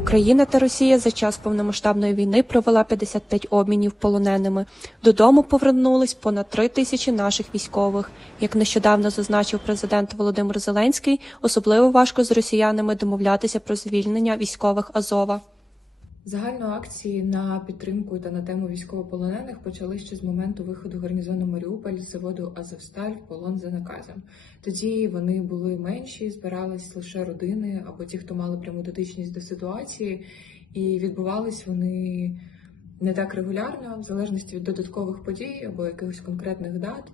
Україна та Росія за час повномасштабної війни провела 55 обмінів полоненими. Додому повернулись понад три тисячі наших військових. Як нещодавно зазначив президент Володимир Зеленський, особливо важко з росіянами домовлятися про звільнення військових Азова. Загально акції на підтримку та на тему військовополонених почали ще з моменту виходу гарнізону Маріуполь з заводу Азовсталь в полон за наказом. Тоді вони були менші, збирались лише родини або ті, хто мали пряму дотичність до ситуації, і відбувались вони не так регулярно, в залежності від додаткових подій або якихось конкретних дат.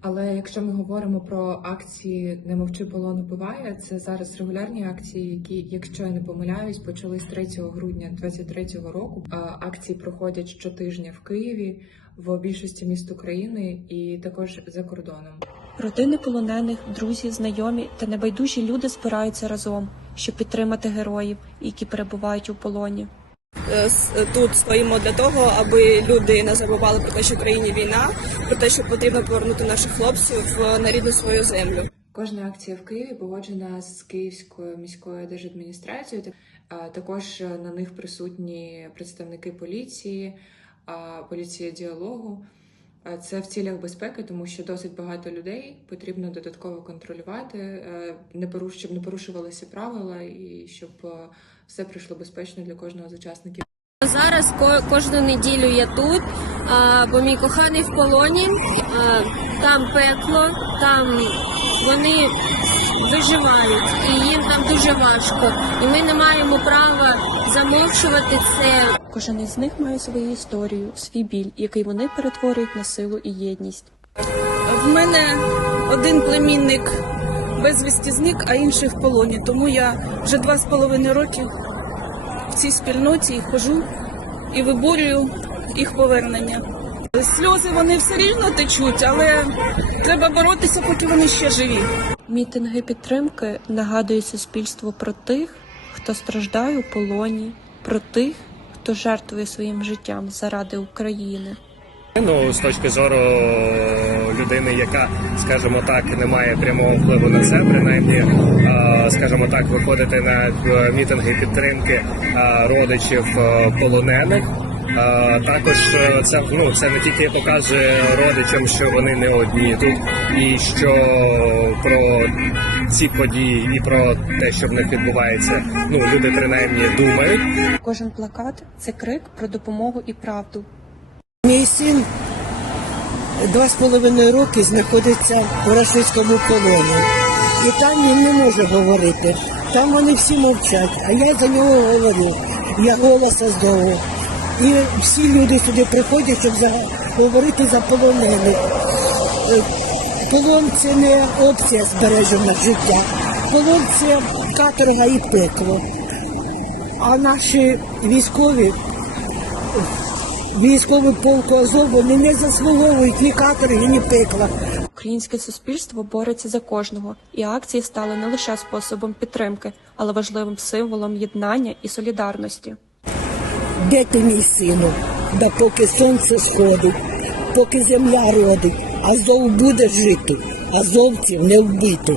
Але якщо ми говоримо про акції Не мовчи полон убиває, це зараз регулярні акції, які, якщо я не помиляюсь, почали з 3 грудня 2023 року. Акції проходять щотижня в Києві, в більшості міст України і також за кордоном. Родини полонених, друзі, знайомі та небайдужі люди збираються разом, щоб підтримати героїв, які перебувають у полоні. Е, с- тут стоїмо для того, аби люди не забували про те, що в країні війна, про те, що потрібно повернути наших хлопців е, на рідну свою землю. Кожна акція в Києві погоджена з Київською міською держадміністрацією. Також на них присутні представники поліції, поліція діалогу. Це в цілях безпеки, тому що досить багато людей потрібно додатково контролювати, е, не щоб не порушувалися правила і щоб е, все пройшло безпечно для кожного з учасників. Зараз ко- кожну неділю я тут, бо мій коханий в полоні, там пекло, там вони виживають, і їм дуже важко. І ми не маємо права замовчувати це. Кожен із них має свою історію, свій біль, який вони перетворюють на силу і єдність. В мене один племінник безвісті зник, а інший в полоні. Тому я вже два з половиною роки в цій спільноті і хожу і виборюю їх повернення. Сльози вони все рівно течуть, але треба боротися, поки вони ще живі. Мітинги підтримки нагадують суспільству про тих, хто страждає у полоні, про тих, хто жертвує своїм життям заради України. Ну, з точки зору людини, яка, скажімо так, не має прямого впливу на це, принаймні, е, скажімо так, виходити на е, мітинги підтримки е, родичів е, полонених. Також е, це ну це не тільки показує родичам, що вони не одні тут, і що про ці події і про те, що в них відбувається, ну люди принаймні думають. Кожен плакат це крик про допомогу і правду. Мій син два з половиною роки знаходиться у рашистському полоні. І там він не може говорити. Там вони всі мовчать, а я за нього говорю. Я голоса здову. І всі люди сюди приходять, щоб говорити за полонених. Е, Полон це не опція збереження життя. Полон це каторга і пекло. А наші військові військовий полк Азов, вони не заслуговують ні каторги, ні пекла. Українське суспільство бореться за кожного, і акції стали не лише способом підтримки, але важливим символом єднання і солідарності. Де ти, мій сину? Да поки сонце сходить, поки земля родить, Азов буде жити, азовців не вбити.